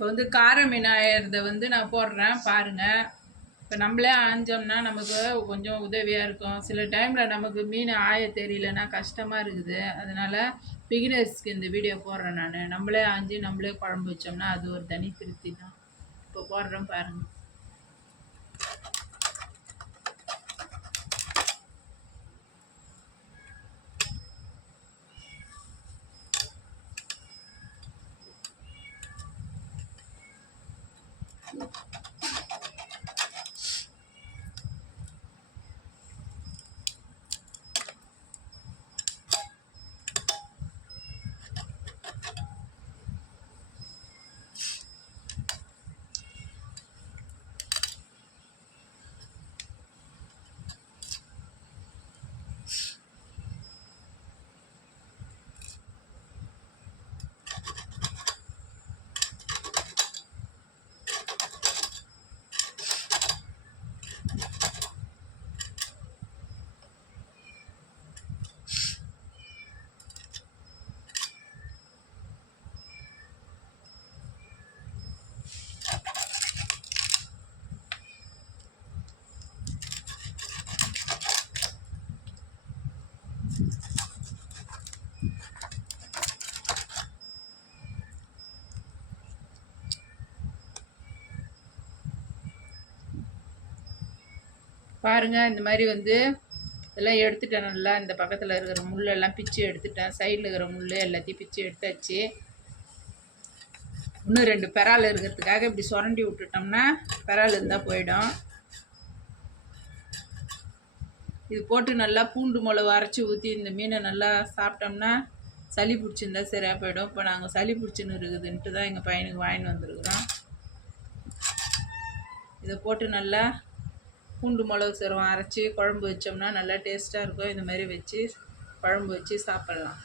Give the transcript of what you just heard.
இப்போ வந்து கார மீன் ஆயிரத வந்து நான் போடுறேன் பாருங்கள். இப்போ நம்மளே ஆஞ்சோம்னா நமக்கு கொஞ்சம் உதவியாக இருக்கும். சில டைமில் நமக்கு மீன் ஆய தெரியலன்னா கஷ்டமாக இருக்குது. அதனால் பிகினர்ஸ்க்கு இந்த வீடியோ போடுறேன் நான். நம்மளே ஆஞ்சி நம்மளே குழம்பு வச்சோம்னா அது ஒரு தனி திருப்தி தான். இப்போ போடுறேன் பாருங்கள். பாருங்கள், இந்த மாதிரி வந்து இதெல்லாம் எடுத்துட்டேன். நல்லா இந்த பக்கத்தில் இருக்கிற முள்ளெல்லாம் பிச்சு எடுத்துட்டேன். சைடில் இருக்கிற முள் எல்லாத்தையும் பிச்சு எடுத்தாச்சு. இன்னும் 2 பெறால் இருக்கிறதுக்காக இப்படி சுரண்டி விட்டுட்டோம்னா பெறால் இருந்தால் போயிடும். இது போட்டு நல்லா பூண்டு மிளகு அரைச்சி ஊற்றி இந்த மீனை நல்லா சாப்பிட்டோம்னா சளி பிடிச்சிருந்தா சரியாக போயிடும். இப்போ நாங்கள் சளி பிடிச்சின்னு இருக்குதுன்ட்டு தான் எங்கள் பையனுக்கு வாங்கின்னு வந்துருக்குறோம். இதை போட்டு நல்லா பூண்டு மிளகு சீரகம் அரைச்சி குழம்பு வச்சோம்னா நல்லா டேஸ்ட்டாக இருக்கும். இந்த மாதிரி வச்சு குழம்பு வச்சு சாப்பிட்லாம்.